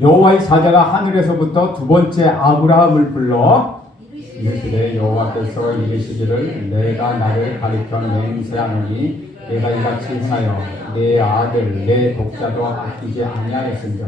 여호와의 사자가 하늘에서부터 두 번째 아브라함을 불러 이르시되 여호와께서 이르시기를 내가 나를 가리켜 맹세하노니 내가 이같이 행하여 내 아들 내 독자도 아끼지 아니하였은즉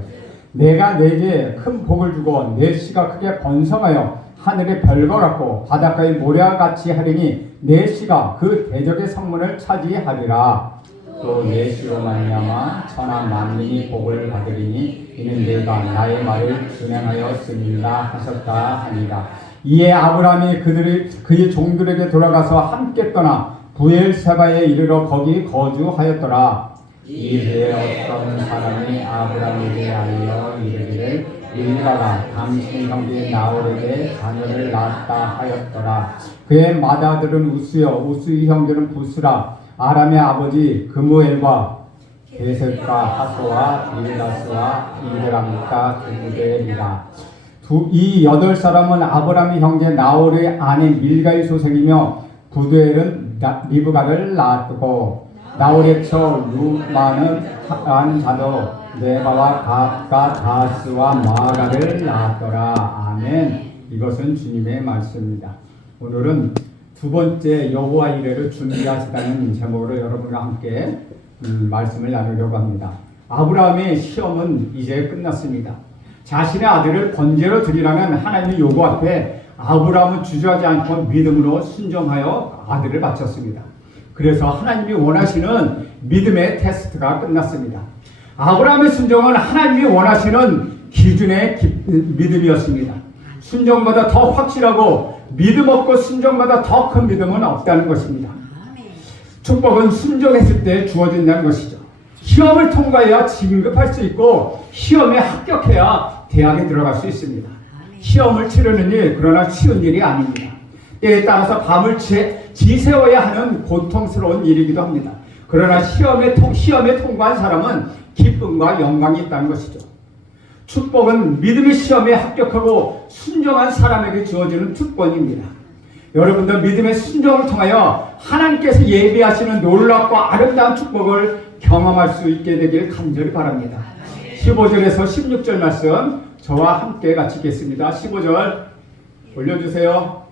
내가 내게 큰 복을 주고 내 씨가 크게 번성하여 하늘의 별과 같고 바닷가의 모래와 같이 하리니 내 씨가 그 대적의 성문을 차지하리라. 또 내 씨로 말미암아 천하 만민이 복을 받으리니 이는 내가 나의 말을 준행하였습니다 하셨다 하니라. 이에 아브라함이 그의 종들에게 돌아가서 함께 떠나 부엘세바에 이르러 거기 거주하였더라. 이에 어떤 사람이 아브라함에게 알려 이르기를 밀가가 당신 형제 나홀에게 자녀를 낳았다 하였더라. 그의 맏아들은 우스요 우스의 형제는 부스라. 아람의 아버지 그무엘과 게셋과 하소와 빌다스와 이드람과 그무엘이라. 이 8사람은 아브라함의 형제 나홀의 아내 밀가의 소생이며 부두엘은 리브가를 낳았고 나홀의 처 루마는 한 자도 네바와 갓과 다스와 마가를 낳았더라. 아멘. 이것은 주님의 말씀입니다. 오늘은 두 번째 여호와 이레를 준비하시다는 제목으로 여러분과 함께 말씀을 나누려고 합니다. 아브라함의 시험은 이제 끝났습니다. 자신의 아들을 번제로 드리라는 하나님의 요구 앞에 아브라함은 주저하지 않고 믿음으로 순종하여 아들을 바쳤습니다. 그래서 하나님이 원하시는 믿음의 테스트가 끝났습니다. 아브라함의 순종은 하나님이 원하시는 기준의 믿음이었습니다. 순종보다 더 확실하고 믿음 없고 순종보다 더 큰 믿음은 없다는 것입니다. 축복은 순종했을 때 주어진다는 것이죠. 시험을 통과해야 진급할 수 있고 시험에 합격해야 대학에 들어갈 수 있습니다. 시험을 치르는 일, 그러나 쉬운 일이 아닙니다. 때에 따라서 밤을 지새워야 하는 고통스러운 일이기도 합니다. 그러나 시험에 통과한 사람은 기쁨과 영광이 있다는 것이죠. 축복은 믿음의 시험에 합격하고 순종한 사람에게 주어지는 특권입니다. 여러분들 믿음의 순종을 통하여 하나님께서 예비하시는 놀랍고 아름다운 축복을 경험할 수 있게 되길 간절히 바랍니다. 15절에서 16절 말씀 저와 함께 같이 읽겠습니다. 15절 올려주세요.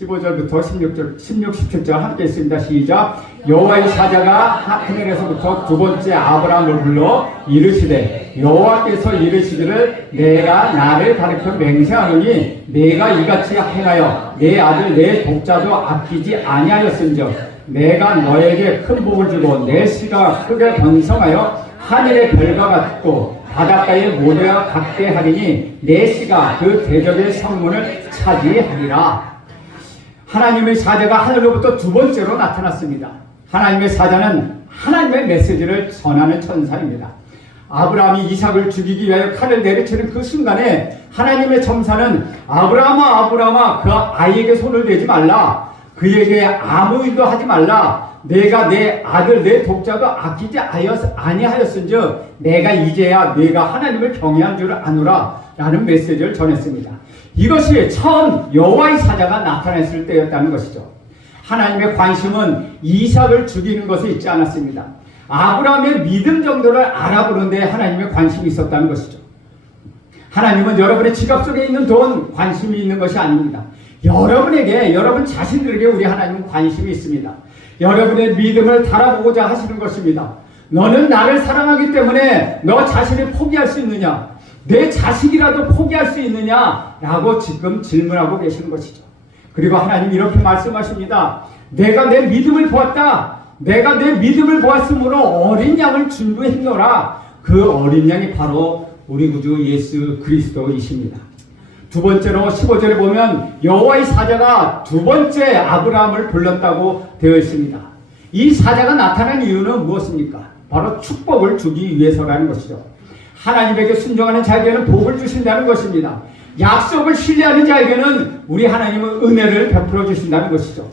15절부터 16, 17절 함께 있습니다. 시작. 여호와의 사자가 하늘에서부터 두 번째 아브라함을 불러 이르시되 여호와께서 이르시기를 내가 나를 가리켜 맹세하노니 내가 이같이 행하여 내 아들 내 독자도 아끼지 아니하였은즉 내가 너에게 큰 복을 주고 내 씨가 크게 번성하여 하늘의 별과 같고 바닷가의 모래와 같게 하리니 내 씨가 그 대적의 성문을 차지하리라. 하나님의 사자가 하늘로부터 두 번째로 나타났습니다. 하나님의 사자는 하나님의 메시지를 전하는 천사입니다. 아브라함이 이삭을 죽이기 위하여 칼을 내리치는 그 순간에 하나님의 첨사는 아브라함아 아브라함아 그 아이에게 손을 대지 말라. 그에게 아무 일도 하지 말라. 내가 내 아들 내 독자도 아끼지 아니하였은즉 내가 이제야 네가 하나님을 경외한 줄 아노라 라는 메시지를 전했습니다. 이것이 처음 여호와의 사자가 나타났을 때였다는 것이죠. 하나님의 관심은 이삭을 죽이는 것에 있지 않았습니다. 아브라함의 믿음 정도를 알아보는데 하나님의 관심이 있었다는 것이죠. 하나님은 여러분의 지갑 속에 있는 돈 관심이 있는 것이 아닙니다. 여러분 자신들에게 우리 하나님은 관심이 있습니다. 여러분의 믿음을 달아보고자 하시는 것입니다. 너는 나를 사랑하기 때문에 너 자신을 포기할 수 있느냐? 내 자식이라도 포기할 수 있느냐? 라고 지금 질문하고 계시는 것이죠. 그리고 하나님 이렇게 말씀하십니다. 내가 내 믿음을 보았다. 내가 내 믿음을 보았으므로 어린 양을 준비했노라. 그 어린 양이 바로 우리 구주 예수 그리스도이십니다. 두 번째로 15절에 보면 여호와의 사자가 두 번째 아브라함을 불렀다고 되어 있습니다. 이 사자가 나타난 이유는 무엇입니까? 바로 축복을 주기 위해서라는 것이죠. 하나님에게 순종하는 자에게는 복을 주신다는 것입니다. 약속을 신뢰하는 자에게는 우리 하나님은 은혜를 베풀어 주신다는 것이죠.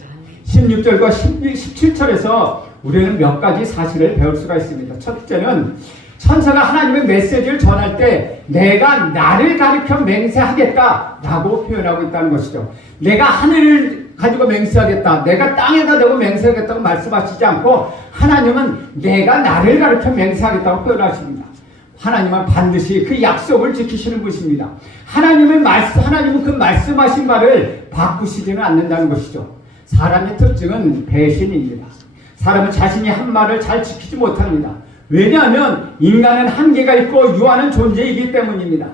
16절과 17절에서 우리는 몇 가지 사실을 배울 수가 있습니다. 첫째는 천사가 하나님의 메시지를 전할 때 내가 나를 가리켜 맹세하겠다라고 표현하고 있다는 것이죠. 내가 하늘을 가지고 맹세하겠다, 내가 땅에다 대고 맹세하겠다고 말씀하시지 않고 하나님은 내가 나를 가리켜 맹세하겠다고 표현하십니다. 하나님은 반드시 그 약속을 지키시는 분이십니다. 하나님은 그 말씀하신 바를 바꾸시지는 않는다는 것이죠. 사람의 특징은 배신입니다. 사람은 자신이 한 말을 잘 지키지 못합니다. 왜냐하면 인간은 한계가 있고 유한한 존재이기 때문입니다.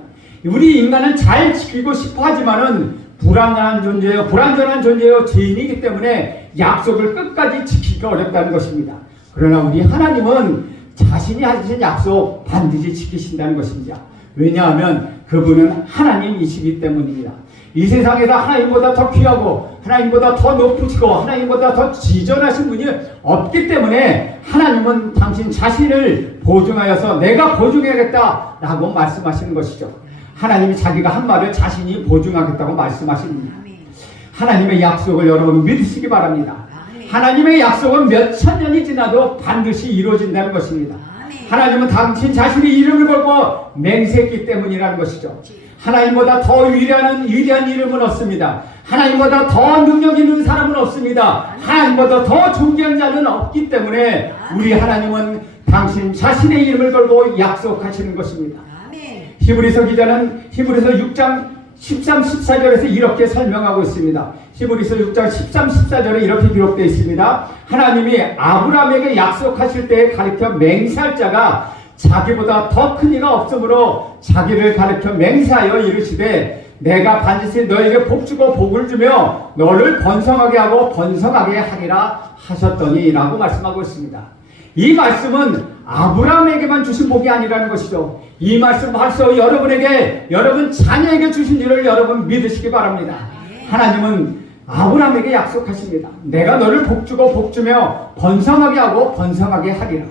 우리 인간은 잘 지키고 싶어 하지만은 불완전한 존재요, 죄인이기 때문에 약속을 끝까지 지키기가 어렵다는 것입니다. 그러나 우리 하나님은 자신이 하신 약속 반드시 지키신다는 것입니다. 왜냐하면 그분은 하나님이시기 때문입니다. 이 세상에서 하나님보다 더 귀하고 하나님보다 더 높으시고 하나님보다 더 지존하신 분이 없기 때문에 하나님은 당신 자신을 보증하여서 내가 보증해야겠다라고 말씀하시는 것이죠. 하나님이 자기가 한 말을 자신이 보증하겠다고 말씀하십니다. 하나님의 약속을 여러분 믿으시기 바랍니다. 하나님의 약속은 몇천 년이 지나도 반드시 이루어진다는 것입니다. 하나님은 당신 자신의 이름을 걸고 맹세했기 때문이라는 것이죠. 하나님보다 더 위대한 이름은 없습니다. 하나님보다 더 능력 있는 사람은 없습니다. 하나님보다 더 존귀한 자는 없기 때문에 우리 하나님은 당신 자신의 이름을 걸고 약속하시는 것입니다. 히브리서 기자는 히브리서 6장 13, 14절에서 이렇게 설명하고 있습니다. 히브리서 6장 13, 14절에 이렇게 기록되어 있습니다. 하나님이 아브라함에게 약속하실 때에 가르쳐 맹세할 자가 자기보다 더 큰 이가 없으므로 자기를 가르쳐 맹세하여 이르시되 내가 반드시 너에게 복주고 복을 주며 너를 번성하게 하고 번성하게 하리라 하셨더니 라고 말씀하고 있습니다. 이 말씀은 아브라함에게만 주신 복이 아니라는 것이죠. 이 말씀 벌써 여러분 자녀에게 주신 줄을 여러분 믿으시기 바랍니다. 하나님은 아브라함에게 약속하십니다. 내가 너를 복주고 복주며 번성하게 하고 번성하게 하리라.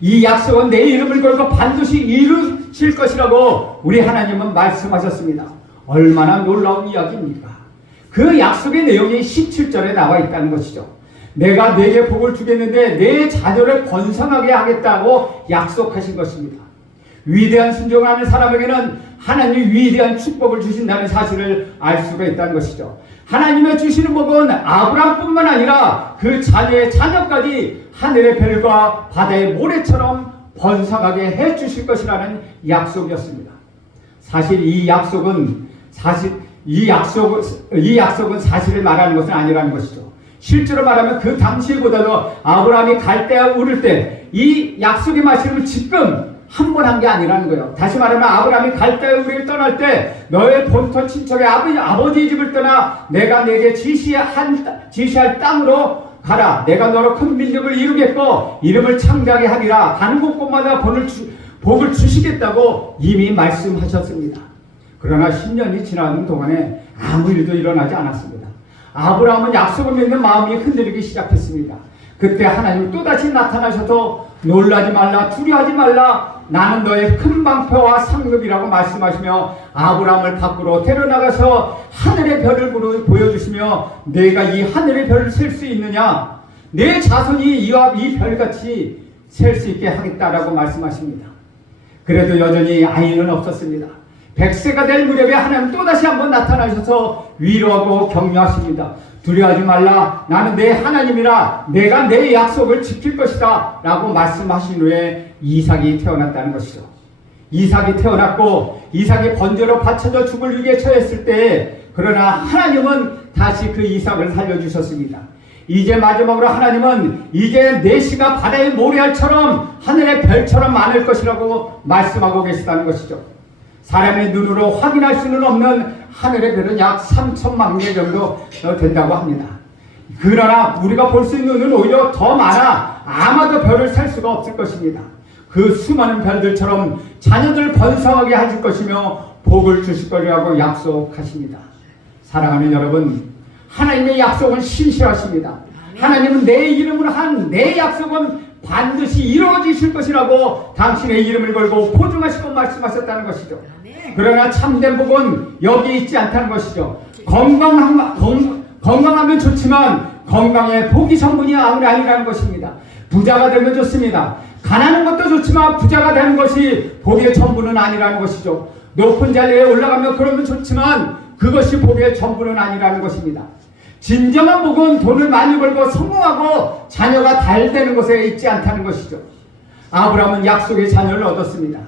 이 약속은 내 이름을 걸고 반드시 이루실 것이라고 우리 하나님은 말씀하셨습니다. 얼마나 놀라운 이야기입니까? 그 약속의 내용이 17절에 나와 있다는 것이죠. 내가 네게 복을 주겠는데 내 자녀를 번성하게 하겠다고 약속하신 것입니다. 위대한 순종을 하는 사람에게는 하나님이 위대한 축복을 주신다는 사실을 알 수가 있다는 것이죠. 하나님의 주시는 복은 아브라함뿐만 아니라 그 자녀의 자녀까지 하늘의 별과 바다의 모래처럼 번성하게 해 주실 것이라는 약속이었습니다. 사실 이 약속은 사실을 말하는 것은 아니라는 것이죠. 실제로 말하면 그 당시보다도 아브라함이 갈대아 우를 때 이 약속의 말씀을 지금 한 번 한 게 아니라는 거예요. 다시 말하면 아브라함이 갈대아 우를 떠날 때 너의 본토 친척의 아버지의 집을 떠나 내가 내게 지시할 땅으로 가라. 내가 너로 큰 민족을 이루겠고 이름을 창대하게 하리라. 가는 곳곳마다 복을 주시겠다고 이미 말씀하셨습니다. 그러나 10년이 지나는 동안에 아무 일도 일어나지 않았습니다. 아브라함은 약속을 믿는 마음이 흔들리기 시작했습니다. 그때 하나님 또다시 나타나셔서 놀라지 말라, 두려워하지 말라, 나는 너의 큰 방패와 상급이라고 말씀하시며 아브라함을 밖으로 데려나가서 하늘의 별을 보여주시며 내가 이 하늘의 별을 셀 수 있느냐, 내 자손이 이와 이 별같이 셀 수 있게 하겠다라고 말씀하십니다. 그래도 여전히 아이는 없었습니다. 100세가 될 무렵에 하나님 또다시 한번 나타나셔서 위로하고 격려하십니다. 두려워하지 말라, 나는 내 하나님이라, 내가 내 약속을 지킬 것이다 라고 말씀하신 후에 이삭이 태어났다는 것이죠. 이삭이 태어났고 이삭이 번제로 바쳐져 죽을 위기에 처했을 때, 그러나 하나님은 다시 그 이삭을 살려주셨습니다. 이제 마지막으로 하나님은 이제 내 씨가 바다의 모래알처럼 하늘의 별처럼 많을 것이라고 말씀하고 계시다는 것이죠. 사람의 눈으로 확인할 수는 없는 하늘의 별은 약 3천만 개 정도 된다고 합니다. 그러나 우리가 볼 수 있는 눈은 오히려 더 많아 아마도 별을 셀 수가 없을 것입니다. 그 수많은 별들처럼 자녀들 번성하게 하실 것이며 복을 주실 거라고 약속하십니다. 사랑하는 여러분, 하나님의 약속은 신실하십니다. 하나님은 내 이름으로 한 내 약속은 반드시 이루어지실 것이라고 당신의 이름을 걸고 보증하시고 말씀하셨다는 것이죠. 그러나 참된 복은 여기 있지 않다는 것이죠. 건강하면 좋지만 건강에 복이 전부이 아니라는 것입니다. 부자가 되면 좋습니다. 가난한 것도 좋지만 부자가 되는 것이 복의 전부는 아니라는 것이죠. 높은 자리에 올라가면 그러면 좋지만 그것이 복의 전부는 아니라는 것입니다. 진정한 복은 돈을 많이 벌고 성공하고 자녀가 잘 되는 것에 있지 않다는 것이죠. 아브라함은 약속의 자녀를 얻었습니다.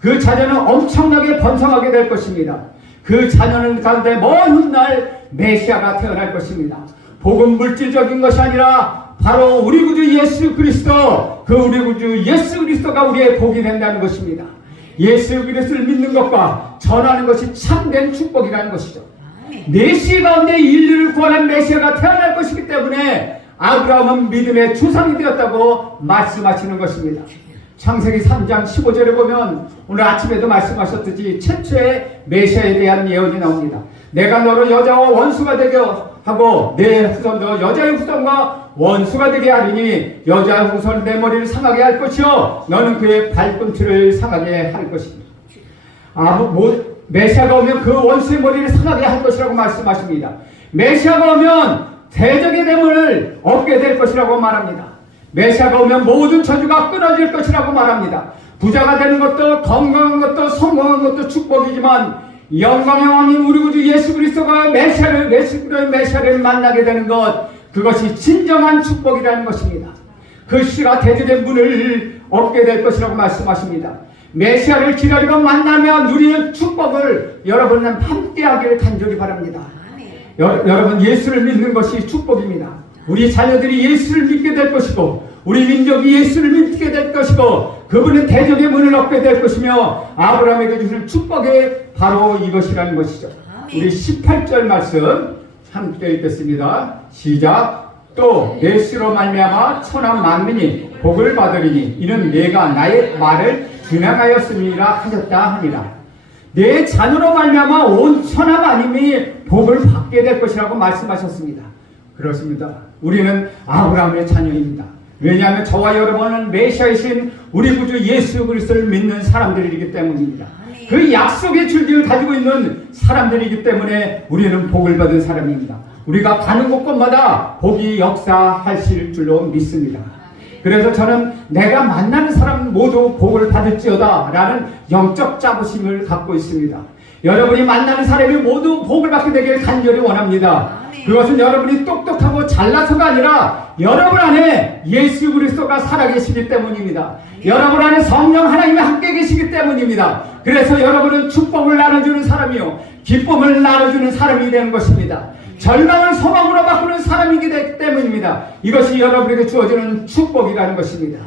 그 자녀는 엄청나게 번성하게 될 것입니다. 그 자녀는 가운데 먼 훗날 메시아가 태어날 것입니다. 복음 물질적인 것이 아니라 바로 우리 구주 예수 그리스도, 그 우리 구주 예수 그리스도가 우리의 복이 된다는 것입니다. 예수 그리스도를 믿는 것과 전하는 것이 참된 축복이라는 것이죠. 메시 가운데 인류를 구원한 메시아가 태어날 것이기 때문에 아브라함은 믿음의 조상이 되었다고 말씀하시는 것입니다. 창세기 3장 15절에 보면 오늘 아침에도 말씀하셨듯이 최초의 메시아에 대한 예언이 나옵니다. 내가 너로 여자와 원수가 되게 하고 내 후손도 여자의 후손과 원수가 되게 하리니 여자의 후손 내 머리를 상하게 할 것이요 너는 그의 발꿈치를 상하게 할 것입니다. 메시아가 오면 그 원수의 머리를 상하게 할 것이라고 말씀하십니다. 메시아가 오면 대적의 대문을 얻게 될 것이라고 말합니다. 메시아가 오면 모든 저주가 끊어질 것이라고 말합니다. 부자가 되는 것도 건강한 것도 성공한 것도 축복이지만 영광의 왕인 우리 구주 예수 그리스도가 메시아를 만나게 되는 것, 그것이 진정한 축복이라는 것입니다. 그 씨가 대적의 문을 얻게 될 것이라고 말씀하십니다. 메시아를 기다리고 만나며 누리는 축복을 여러분은 함께하길 간절히 바랍니다. 여러분, 예수를 믿는 것이 축복입니다. 우리 자녀들이 예수를 믿게 될 것이고 우리 민족이 예수를 믿게 될 것이고 그분의 대적의 문을 얻게 될 것이며 아브라함에게 주시는 축복이 바로 이것이라는 것이죠. 우리 18절 말씀 함께 읽겠습니다. 시작. 또 내 씨로 말미암아 천하 만민이 복을 받으리니 이는 내가 나의 말을 준행하였음이라 하셨다 하니라. 내 자녀로 말미암아 온 천하 만민이 복을 받게 될 것이라고 말씀하셨습니다. 그렇습니다. 우리는 아브라함의 자녀입니다. 왜냐하면 저와 여러분은 메시아이신 우리 구주 예수 그리스도를 믿는 사람들이기 때문입니다. 그 약속의 줄기를 가지고 있는 사람들이기 때문에 우리는 복을 받은 사람입니다. 우리가 가는 곳곳마다 복이 역사하실 줄로 믿습니다. 그래서 저는 내가 만나는 사람 모두 복을 받을지어다 라는 영적 자부심을 갖고 있습니다. 여러분이 만나는 사람이 모두 복을 받게 되길 간절히 원합니다. 그것은 여러분이 똑똑하고 잘나서가 아니라 여러분 안에 예수 그리스도가 살아계시기 때문입니다. 여러분 안에 성령 하나님이 함께 계시기 때문입니다. 그래서 여러분은 축복을 나눠주는 사람이요 기쁨을 나눠주는 사람이 되는 것입니다. 절망을 소망으로 바꾸는 사람이기 때문입니다. 이것이 여러분에게 주어지는 축복이라는 것입니다.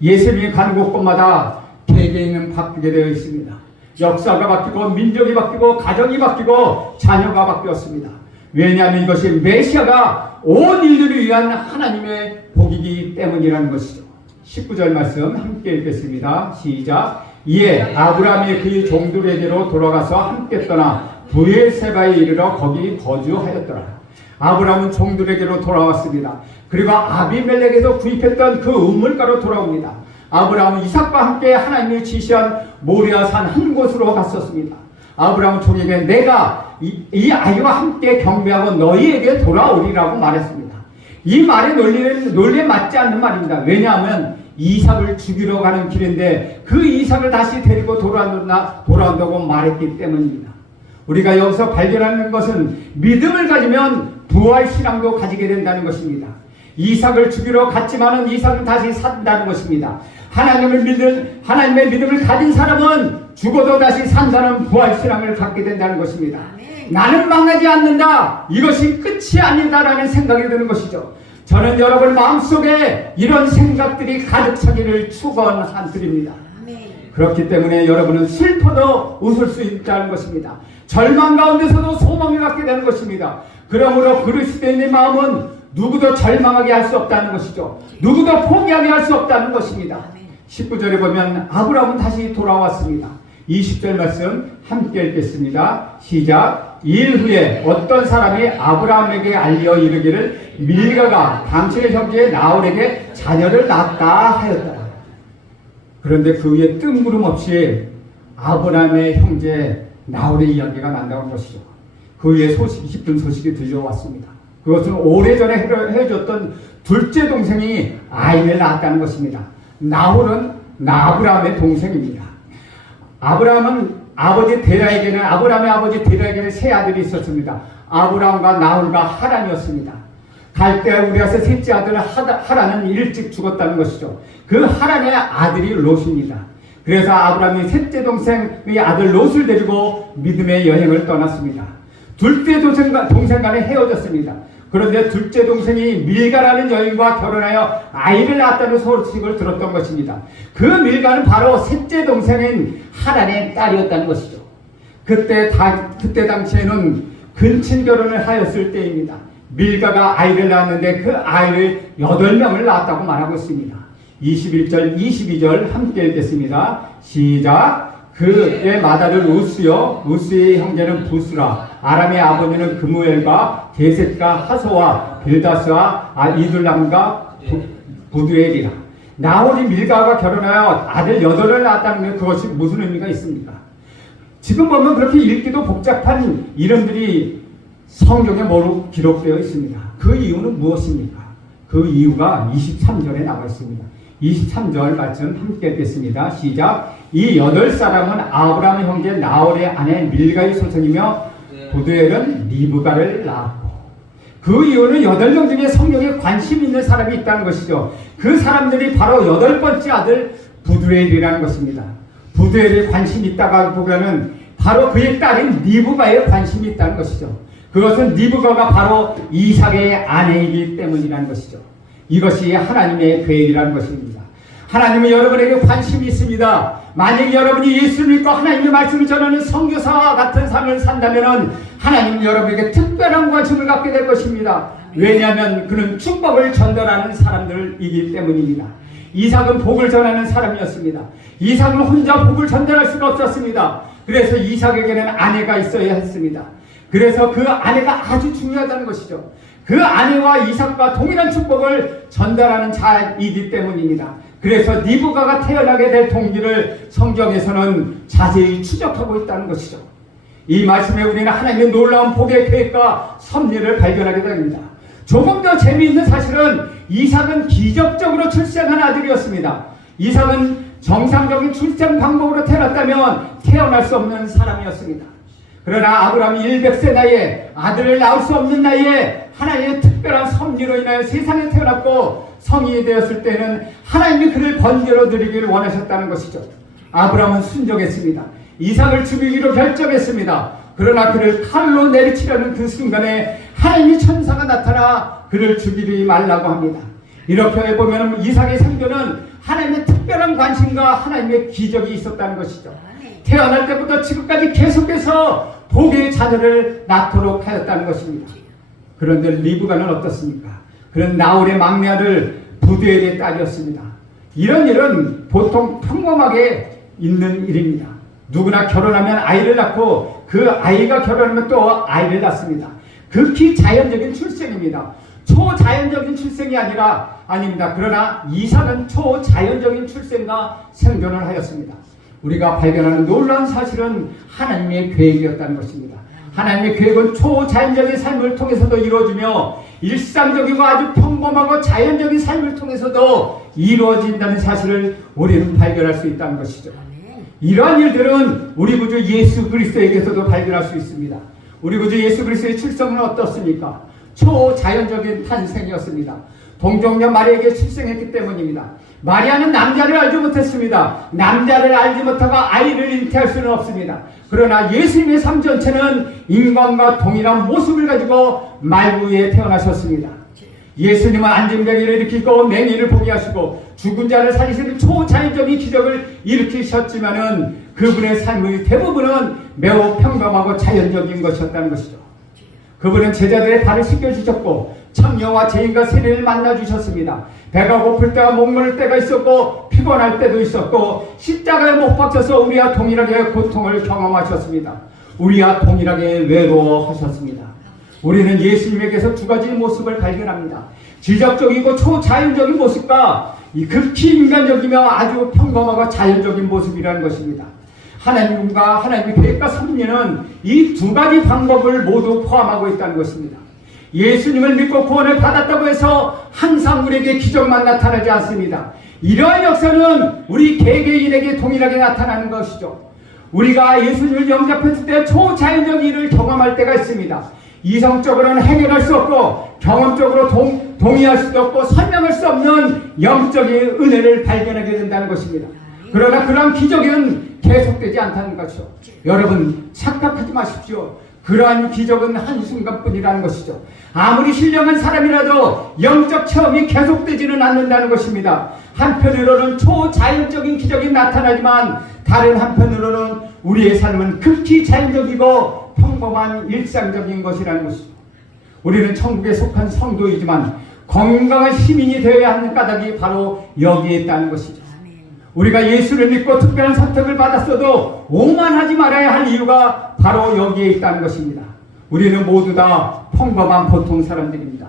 예수님이 가는 곳곳마다 개개인은 바뀌게 되어 있습니다. 역사가 바뀌고 민족이 바뀌고 가정이 바뀌고 자녀가 바뀌었습니다. 왜냐하면 이것이 메시아가 온 인류를 위한 하나님의 복이기 때문이라는 것이죠. 19절 말씀 함께 읽겠습니다. 시작. 이에 아브라함이 그의 종들에게로 돌아가서 함께 떠나 브엘세바에 이르러 거기 거주하였더라. 아브라함은 종들에게로 돌아왔습니다. 그리고 아비멜렉에서 구입했던 그 우물가로 돌아옵니다. 아브라함은 이삭과 함께 하나님이 지시한 모리아산 한 곳으로 갔었습니다. 아브라함은 종에게 내가 이 아이와 함께 경배하고 너희에게 돌아오리라고 말했습니다. 이 말의 논리에 맞지 않는 말입니다. 왜냐하면 이삭을 죽이러 가는 길인데 그 이삭을 다시 데리고 돌아온다고 말했기 때문입니다. 우리가 여기서 발견하는 것은 믿음을 가지면 부활신앙도 가지게 된다는 것입니다. 이삭을 죽이러 갔지만은 이삭은 다시 산다는 것입니다. 하나님의 믿음을 가진 사람은 죽어도 다시 산다는 부활신앙을 갖게 된다는 것입니다. 나는 망하지 않는다. 이것이 끝이 아니다라는 생각이 드는 것이죠. 저는 여러분 마음속에 이런 생각들이 가득 차기를 축원드립니다. 그렇기 때문에 여러분은 슬퍼도 웃을 수 있다는 것입니다. 절망 가운데서도 소망을 갖게 되는 것입니다. 그러므로 그리스도인의 마음은 누구도 절망하게 할 수 없다는 것이죠. 누구도 포기하게 할 수 없다는 것입니다. 19절에 보면 아브라함은 다시 돌아왔습니다. 20절 말씀 함께 읽겠습니다. 시작. 일 후에 어떤 사람이 아브라함에게 알려 이르기를 밀가가 당신의 형제 나홀에게 자녀를 낳았다 하였다. 그런데 그 위에 뜬구름없이 아브라함의 형제 나홀의 이야기가 난다는 것이죠. 그 위에 깊은 소식이 들려왔습니다. 그것은 오래전에 헤어졌던 둘째 동생이 아이를 낳았다는 것입니다. 나홀은 아브라함의 동생입니다. 아브라함의 아버지 데라에게는 세 아들이 있었습니다. 아브라함과 나홀과 하란이었습니다. 갈대아 우리아서 셋째 아들 하란은 일찍 죽었다는 것이죠. 그 하란의 아들이 롯입니다. 그래서 아브라함이 셋째 동생의 아들 롯을 데리고 믿음의 여행을 떠났습니다. 둘째 동생 간에 헤어졌습니다. 그런데 둘째 동생이 밀가라는 여인과 결혼하여 아이를 낳았다는 소식을 들었던 것입니다. 그 밀가는 바로 셋째 동생인 하란의 딸이었다는 것이죠. 그때 당시에는 근친 결혼을 하였을 때입니다. 밀가가 아이를 낳았는데 그 아이를 8명을 낳았다고 말하고 있습니다. 21절, 22절 함께 읽겠습니다. 시작. 그의 맏아들 우스요, 우스의 형제는 부스라, 아람의 아버지는 그무엘과 게셋과 하소와 빌다스와 이둘람과 부두엘이라. 나홀이 밀가와 결혼하여 아들 8을 낳았다는 게 그것이 무슨 의미가 있습니까? 지금 보면 그렇게 읽기도 복잡한 이름들이 성경에 뭐로 기록되어 있습니다. 그 이유는 무엇입니까? 그 이유가 23절에 나와 있습니다. 23절 말씀 함께 읽겠습니다. 시작. 이 8사람은 아브라함의 형제 나홀의 아내 밀가의 소생이며 부두엘은 리브가를 낳았고, 그 이유는 8명 중에 성경에 관심 있는 사람이 있다는 것이죠. 그 사람들이 바로 8번째 아들 부두엘이라는 것입니다. 부두엘에 관심이 있다가 보면은 바로 그의 딸인 리브가에 관심이 있다는 것이죠. 그것은 리브가가 바로 이삭의 아내이기 때문이라는 것이죠. 이것이 하나님의 계획이라는 것입니다. 하나님은 여러분에게 관심이 있습니다. 만약에 여러분이 예수를 믿고 하나님의 말씀을 전하는 선교사와 같은 삶을 산다면 하나님은 여러분에게 특별한 관심을 갖게 될 것입니다. 왜냐하면 그는 축복을 전달하는 사람들이기 때문입니다. 이삭은 복을 전하는 사람이었습니다. 이삭은 혼자 복을 전달할 수가 없었습니다. 그래서 이삭에게는 아내가 있어야 했습니다. 그래서 그 아내가 아주 중요하다는 것이죠. 그 아내와 이삭과 동일한 축복을 전달하는 자이기 때문입니다. 그래서 리브가가 태어나게 될 동기를 성경에서는 자세히 추적하고 있다는 것이죠. 이 말씀에 우리는 하나님의 놀라운 복의 계획과 섭리를 발견하게 됩니다. 조금 더 재미있는 사실은 이삭은 기적적으로 출생한 아들이었습니다. 이삭은 정상적인 출생 방법으로 태어났다면 태어날 수 없는 사람이었습니다. 그러나 아브라함이 100세 나이에 아들을 낳을 수 없는 나이에 하나님의 특별한 섭리로 인하여 세상에 태어났고 성인이 되었을 때는 하나님이 그를 번제로 드리기를 원하셨다는 것이죠. 아브라함은 순종했습니다. 이삭을 죽이기로 결정했습니다. 그러나 그를 칼로 내리치려는 그 순간에 하나님의 천사가 나타나 그를 죽이지 말라고 합니다. 이렇게 보면 이삭의 생존은 하나님의 특별한 관심과 하나님의 기적이 있었다는 것이죠. 태어날 때부터 지금까지 계속해서 복의 자녀를 낳도록 하였다는 것입니다. 그런데 리브가는 어떻습니까? 그런 나홀의 막내 아들 부두엘의 딸이었습니다. 이런 일은 보통 평범하게 있는 일입니다. 누구나 결혼하면 아이를 낳고 그 아이가 결혼하면 또 아이를 낳습니다. 극히 자연적인 출생입니다. 초자연적인 출생이 아닙니다. 그러나 이삭은 초자연적인 출생과 생존을 하였습니다. 우리가 발견하는 놀라운 사실은 하나님의 계획이었다는 것입니다. 하나님의 계획은 초자연적인 삶을 통해서도 이루어지며 일상적이고 아주 평범하고 자연적인 삶을 통해서도 이루어진다는 사실을 우리는 발견할 수 있다는 것이죠. 이러한 일들은 우리 구주 예수 그리스도에게서도 발견할 수 있습니다. 우리 구주 예수 그리스도의 출생은 어떻습니까? 초자연적인 탄생이었습니다. 동정녀 마리아에게 출생했기 때문입니다. 마리아는 남자를 알지 못했습니다. 남자를 알지 못하고 아이를 잉태할 수는 없습니다. 그러나 예수님의 삶 전체는 인간과 동일한 모습을 가지고 말구에 태어나셨습니다. 예수님은 안진병이를 일으키고 맹인을 보게 하시고 죽은 자를 살리시는 초자연적인 기적을 일으키셨지만은 그분의 삶의 대부분은 매우 평범하고 자연적인 것이었다는 것이죠. 그분은 제자들의 발을 씻겨주셨고 청녀와 죄인과 세리를 만나주셨습니다. 배가 고플 때와 목마를 때가 있었고 피곤할 때도 있었고 십자가에 못 박혀서 우리와 동일하게 고통을 경험하셨습니다. 우리와 동일하게 외로워하셨습니다. 우리는 예수님에게서 두 가지 모습을 발견합니다. 지적적이고 초자연적인 모습과 이 극히 인간적이며 아주 평범하고 자연적인 모습이라는 것입니다. 하나님과 하나님의 계획과 섭리는 이 두 가지 방법을 모두 포함하고 있다는 것입니다. 예수님을 믿고 구원을 받았다고 해서 항상 우리에게 기적만 나타나지 않습니다. 이러한 역사는 우리 개개인에게 동일하게 나타나는 것이죠. 우리가 예수님을 영접했을 때 초자연적인 일을 경험할 때가 있습니다. 이성적으로는 해결할 수 없고 경험적으로 동의할 수도 없고 설명할 수 없는 영적인 은혜를 발견하게 된다는 것입니다. 그러나 그러한 기적은 계속되지 않다는 것이죠. 여러분 착각하지 마십시오. 그러한 기적은 한순간뿐이라는 것이죠. 아무리 신령한 사람이라도 영적 체험이 계속되지는 않는다는 것입니다. 한편으로는 초자연적인 기적이 나타나지만 다른 한편으로는 우리의 삶은 극히 자연적이고 평범한 일상적인 것이라는 것이죠. 우리는 천국에 속한 성도이지만 건강한 시민이 되어야 하는 까닭이 바로 여기에 있다는 것이죠. 우리가 예수를 믿고 특별한 선택을 받았어도 오만하지 말아야 할 이유가 바로 여기에 있다는 것입니다. 우리는 모두 다 평범한 보통 사람들입니다.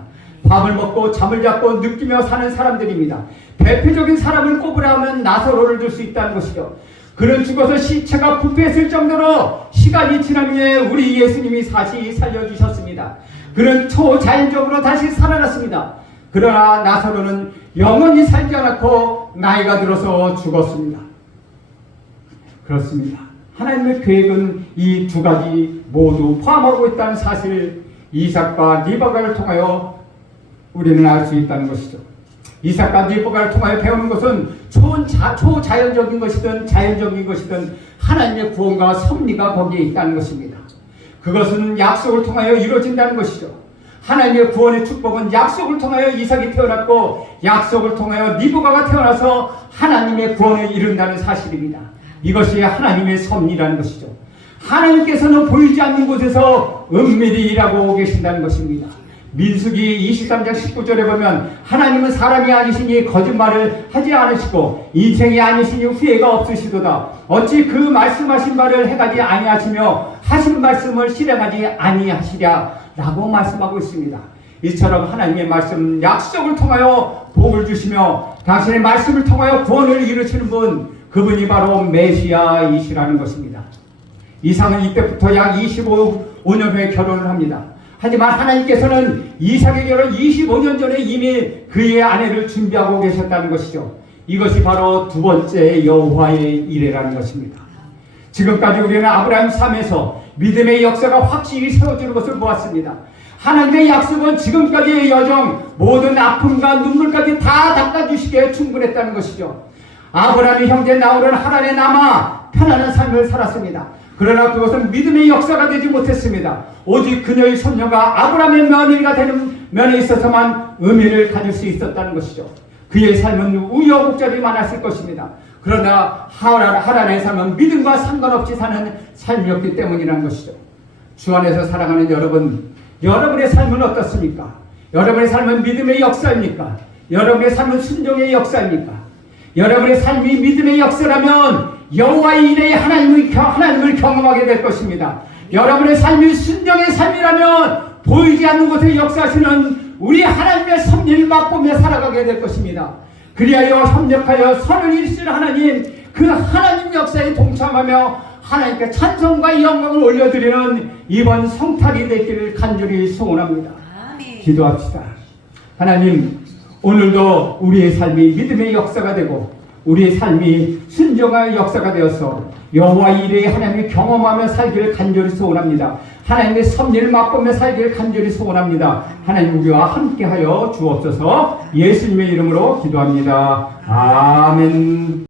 밥을 먹고 잠을 자고 느끼며 사는 사람들입니다. 대표적인 사람을 꼽으라 하면 나사로를 들 수 있다는 것이죠. 그는 죽어서 시체가 부패했을 정도로 시간이 지난 후에 우리 예수님이 다시 살려주셨습니다. 그는 초자연적으로 다시 살아났습니다. 그러나 나사로는 영원히 살지 않았고 나이가 들어서 죽었습니다. 그렇습니다. 하나님의 계획은 이 두 가지 모두 포함하고 있다는 사실을 이삭과 리베카를 통하여 우리는 알 수 있다는 것이죠. 이삭과 리베카를 통하여 배우는 것은 초자연적인 것이든 자연적인 것이든 하나님의 구원과 섭리가 거기에 있다는 것입니다. 그것은 약속을 통하여 이루어진다는 것이죠. 하나님의 구원의 축복은 약속을 통하여 이삭이 태어났고 약속을 통하여 리베카가 태어나서 하나님의 구원을 이룬다는 사실입니다. 이것이 하나님의 섭리라는 것이죠. 하나님께서는 보이지 않는 곳에서 은밀히 일하고 계신다는 것입니다. 민수기 23장 19절에 보면 하나님은 사람이 아니시니 거짓말을 하지 않으시고 인생이 아니시니 후회가 없으시도다. 어찌 그 말씀하신 바를 행하지 아니하시며 하신 말씀을 실행하지 아니하시랴 라고 말씀하고 있습니다. 이처럼 하나님의 말씀 약속을 통하여 복을 주시며 당신의 말씀을 통하여 구원을 이루시는 분, 그분이 바로 메시아이시라는 것입니다. 이삭은 이때부터 약 25년 후에 결혼을 합니다. 하지만 하나님께서는 이삭의 결혼 25년 전에 이미 그의 아내를 준비하고 계셨다는 것이죠. 이것이 바로 두 번째 여호와의 이레라는 것입니다. 지금까지 우리는 아브라함 삶에서 믿음의 역사가 확실히 세워지는 것을 보았습니다. 하나님의 약속은 지금까지의 여정, 모든 아픔과 눈물까지 다 닦아주시기에 충분했다는 것이죠. 아브라함의 형제 나홀은 하란에 남아 편안한 삶을 살았습니다. 그러나 그것은 믿음의 역사가 되지 못했습니다. 오직 그녀의 손녀가 아브라함의 며느리가 되는 면에 있어서만 의미를 가질 수 있었다는 것이죠. 그의 삶은 우여곡절이 많았을 것입니다. 그러나 하란의 삶은 믿음과 상관없이 사는 삶이었기 때문이라는 것이죠. 주 안에서 사랑하는 여러분, 여러분의 삶은 어떻습니까? 여러분의 삶은 믿음의 역사입니까? 여러분의 삶은 순종의 역사입니까? 여러분의 삶이 믿음의 역사라면 여호와의 일에 하나님을 경험하게 될 것입니다. 여러분의 삶이 순종의 삶이라면 보이지 않는 곳에 역사하시는 우리 하나님의 섭리를 맛보며 살아가게 될 것입니다. 그리하여 협력하여 선을 이루시는 하나님, 그 하나님 역사에 동참하며 하나님께 찬송과 영광을 올려드리는 이번 성탄이 되기를 간절히 소원합니다. 기도합시다. 하나님, 오늘도 우리의 삶이 믿음의 역사가 되고 우리의 삶이 순종의 역사가 되어서 여호와의 일에 하나님을 경험하며 살기를 간절히 소원합니다. 하나님의 섭리를 맛보며 살기를 간절히 소원합니다. 하나님 우리와 함께하여 주옵소서. 예수님의 이름으로 기도합니다. 아멘.